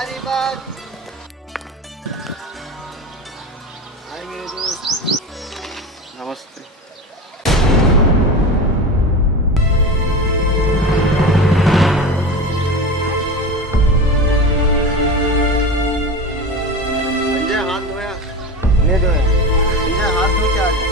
सारी बात। हाय मेरे दोस्त। नमस्ते। संजय हाथ धोया। ले दो यार। संजय हाथ धो के आ जा।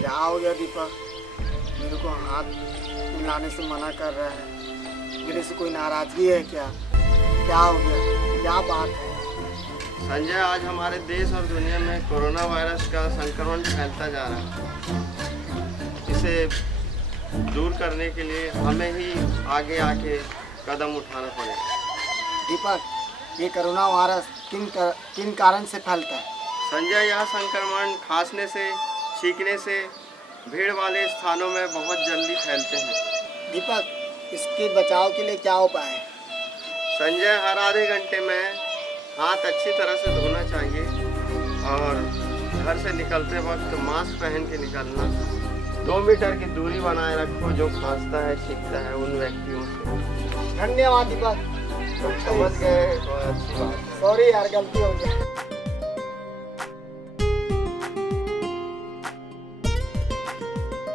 क्या हो गया दीपक? मेरे को हाथ मिलाने से मना कर रहा है। मेरे से कोई नाराजगी है क्या? क्या हो गया? क्या बात है? संजय, आज हमारे देश और दुनिया में कोरोना वायरस का संक्रमण फैलता जा रहा है। इसे दूर करने के लिए हमें ही आगे आके कदम उठाना पड़ेगा। दीपक, ये कोरोना वायरस किन कारण से फैलता है? संजय, यह संक्रमण खांसने से, छींकने से, भीड़ वाले स्थानों में बहुत जल्दी फैलते हैं। दीपक, इसके बचाव के लिए क्या उपाय है? संजय, हर आधे घंटे में हाथ अच्छी तरह से धोना चाहिए और घर से निकलते वक्त मास्क पहन के निकलना। 2 मीटर की दूरी बनाए रखो जो खांसता है, छींकता है उन व्यक्तियों से। धन्यवाद दीपक। तुम समझ गए तो अच्छी बात है। सॉरी यार, गलती हो गई।